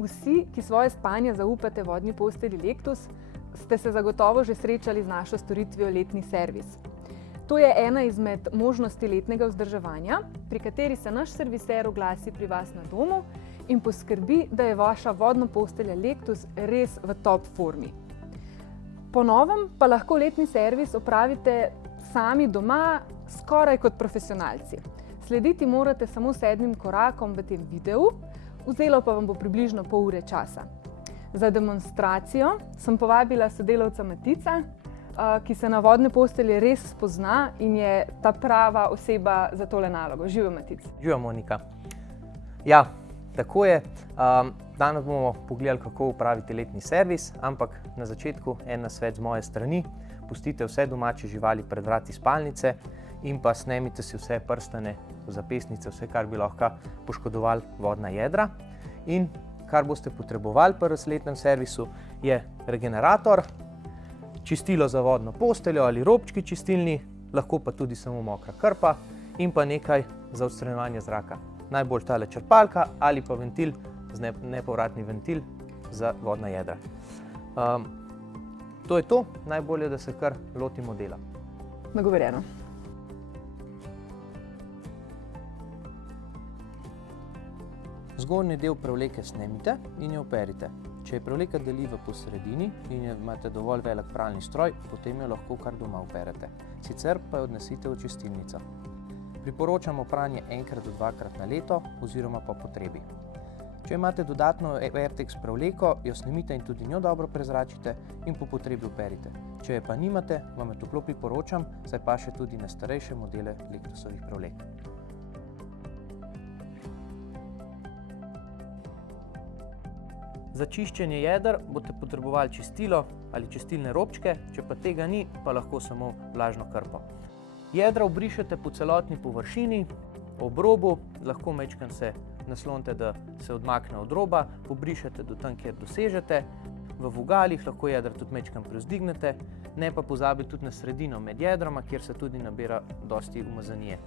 Vsi, ki svoje spanje zaupate vodni postelji Lectus, ste se zagotovo že srečali z našo storitvijo letni servis. To je ena izmed možnosti letnega vzdrževanja, pri kateri se naš serviser oglasi pri vas na domu in poskrbi, da je vaša vodna postelja Lectus res v top formi. Po novem pa lahko letni servis opravite sami doma, skoraj kot profesionalci. Slediti morate samo 7 korakom v tem videu, vzelo pa vam bo približno pol ure časa. Za demonstracijo sem povabila sodelavca Matica, ki se na vodne postelje res spozna in je ta prava oseba za tole nalogo. Živijo, Matic. Živijo, Monika. Ja, tako je. Danes bomo pogledali, kako upraviti letni servis, ampak na začetku en nasvet z moje strani. Pustite vse domače živali pred vrati spalnice in pa snemite si vse prstane, zapestnice, vse, kar bi lahko poškodovali vodna jedra. In kar boste potrebovali pri letnem servisu, je regenerator, čistilo za vodno posteljo ali robčki čistilni, lahko pa tudi samo mokra krpa in pa nekaj za odstranjevanje zraka. Najbolj tale črpalka ali pa ventil, nepovratni ventil za vodna jedra. To je to, najbolje, da se kar lotimo dela. Nagovorjeno. Zgornji del prevleke snemite in jo operite. Če je prevleka deljiva po sredini in imate dovolj velik pralni stroj, potem jo lahko kar doma operete. Sicer pa jo odnesite v čistilnico. Priporočamo pranje enkrat do dvakrat na leto oziroma po potrebi. Če imate dodatno Vertex prevleko, jo snemite in tudi njo dobro prezračite in po potrebi operite. Če je pa nimate, vam jo toplo priporočam, saj paše tudi na starejše modele Lectusovih prevlek. Za čiščenje jeder boste potrebovali čistilo ali čistilne robčke, če pa tega ni, pa lahko samo vlažno krpo. Jedra obrišete po celotni površini, ob robu, lahko majčkeno se naslonite, da se odmakne od roba, obrišete do tam, kjer dosežete. V vogalih lahko jedra tudi majčkeno privzdignete, ne pa pozabiti tudi na sredino med jedroma, kjer se tudi nabira dosti umazanije.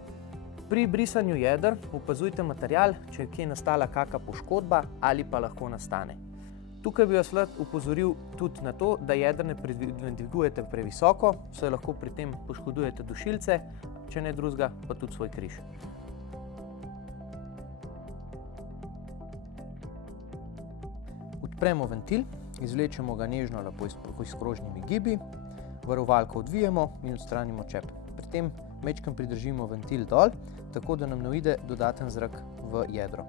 Pri brisanju jeder opazujte material, če je kje nastala kakšna poškodba ali pa lahko nastane. Tukaj bi vas rad opozoril tudi na to, da jeder ne dvigujete previsoko, saj lahko pri tem poškodujete dušilce, če ne drugega, pa tudi svoj križ. Odpremo ventil, izvlečemo ga nežno lepo s krožnimi gibi, varovalko odvijemo in odstranimo čep. Pri tem majčkeno pridržimo ventil dol, tako da nam ne uide dodaten zrak v jedro.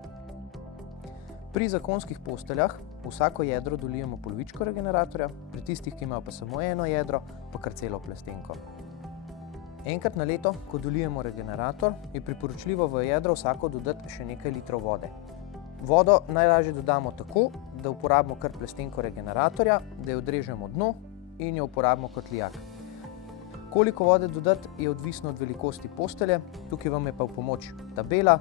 Pri zakonskih posteljah vsako jedro dolijemo polovičko regeneratorja, pri tistih, ki imajo pa samo eno jedro, pa kar celo plastenko. Enkrat na leto, ko dolijemo regenerator, je priporočljivo v jedro vsako dodati še nekaj litrov vode. Vodo najlažje dodamo tako, da uporabimo kar plastenko regeneratorja, da jo odrežemo dno in jo uporabimo kot lijak. Koliko vode dodati je odvisno od velikosti postelje, tukaj vam je pa v pomoč tabela.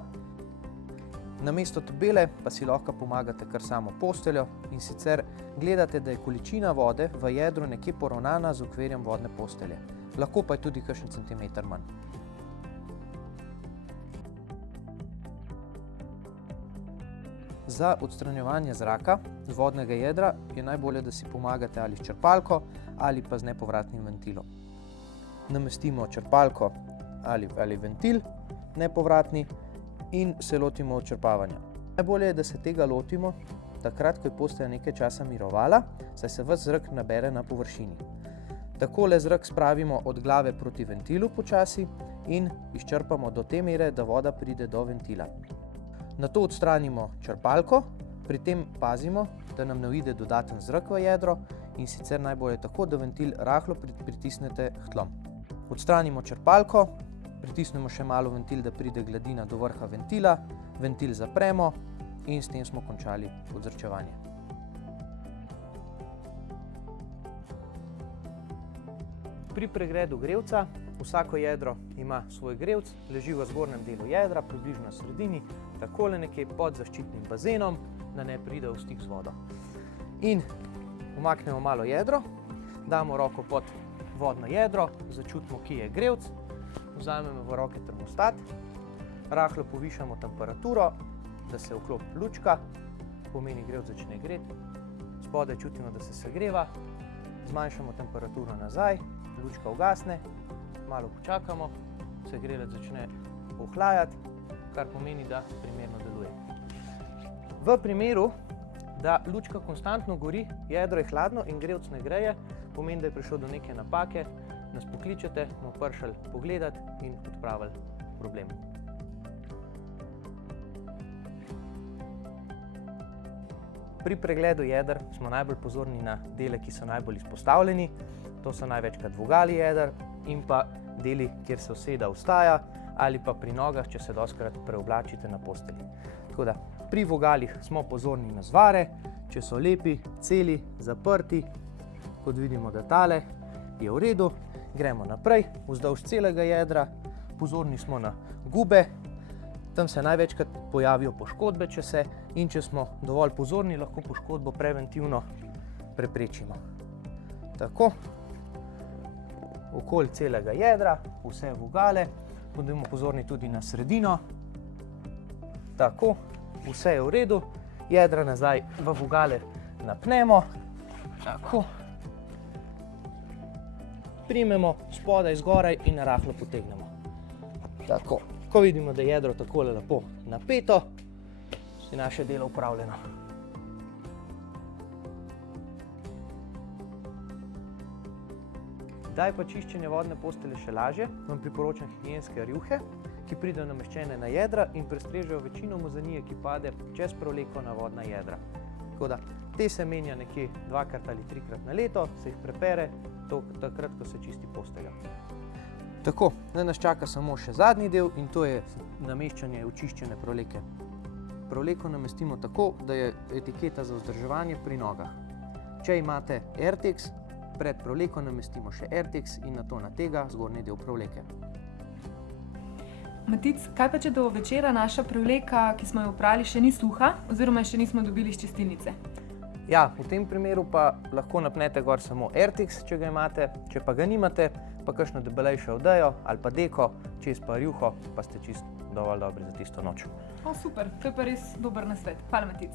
Namesto tabele pa si lahko pomagate kar samo posteljo in sicer gledate, da je količina vode v jedru nekje poravnana z okvirjem vodne postelje. Lahko pa je tudi kakšen centimeter manj. Za odstranjevanje zraka z vodnega jedra je najbolje, da si pomagate ali s črpalko ali pa z nepovratnim ventilom. Namestimo črpalko ali ventil nepovratni in se lotimo odčrpavanja. Najbolje je, da se tega lotimo takrat, ko je postelja nekaj časa mirovala, saj se ves zrak nabere na površini. Takole zrak spravimo od glave proti ventilu počasi in izčrpamo do te mere, da voda pride do ventila. Nato odstranimo črpalko, pri tem pazimo, da nam ne uide dodaten zrak v jedro in sicer najbolje tako, da ventil rahlo pritisnete k tlom. Odstranimo črpalko, pritisnemo še malo ventil, da pride gladina do vrha ventila, ventil zapremo in s tem smo končali odzračevanje. Pri pregredu grelca vsako jedro ima svoj grelc, leži v zgornjem delu jedra, približno na sredini, takole nekje pod zaščitnim bazenom, da ne pride v stik z vodo. In umaknemo malo jedro, damo roko pod vodno jedro, začutimo, kje je grelc, vzamemo v roke termostat, rahlo povišamo temperaturo, da se vklopi lučka pomeni grevc začne greti, spodaj čutimo, da se segreva, zmanjšamo temperaturo nazaj, lučka ugasne, malo počakamo, segrelec začne ohlajati, kar pomeni, da primerno deluje. V primeru, da lučka konstantno gori, jedro je hladno in grevc ne greje, pomeni, da je prišlo do neke napake, nas pokličete, bomo prišli pogledati in odpravili problem. Pri pregledu jeder smo najbolj pozorni na dele, ki so najbolj izpostavljeni. To so največkrat vogali jeder in pa deli, kjer se oseda vstaja ali pa pri nogah, če se dostikrat preoblačite na postelji. Tako da pri vogalih smo pozorni na zvare, če so lepi, celi, zaprti, kot vidimo, da tale je v redu. Gremo naprej, vzdolž celega jedra, pozorni smo na gube, tam se največkrat pojavijo poškodbe, in če smo dovolj pozorni, lahko poškodbo preventivno preprečimo. Tako, okoli celega jedra, vse vogale, bodimo pozorni tudi na sredino. Tako, vse je v redu, jedra nazaj v vogale napnemo, tako. Primemo spodaj zgoraj in rahlo potegnemo. Tako, ko vidimo, da je jedro takole lepo napeto, je naše delo opravljeno. Da je pa čiščenje vodne postelje še lažje, vam priporočam higienske rjuhe, ki pridejo nameščene na jedra in prestrežejo večino umazanije, ki pade čez prevleko na vodna jedra. Tako da te se menja nekje 2-krat ali 3-krat na leto, se jih prepere, takrat, ko se čisti postelja. Tako, zdaj nas čaka samo še zadnji del in to je nameščanje očiščene prevleke. Prevleko namestimo tako, da je etiketa za vzdrževanje pri nogah. Če imate Airtex, pred prevleko namestimo še Airtex in nato na tega zgornji del prevleke. Matic, kaj pa če do večera naša prevleka, ki smo jo oprali, še ni suha oziroma še nismo dobili iz čistilnice? Ja, v tem primeru pa lahko napnete gor samo Airtex, če ga imate, če pa ga nimate, pa kakšno debelejšo odejo ali pa deko, čez pa rjuho, pa ste čisto dovolj dobri za tisto noč. O, super, to je pa res dober nasvet. Hvala, Matic.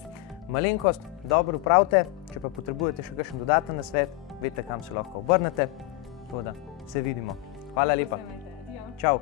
Malenkost, dobro upravite, če pa potrebujete še kakšen dodaten nasvet, veste, kam se lahko obrnete. Tako da se vidimo. Hvala lepa. Čau.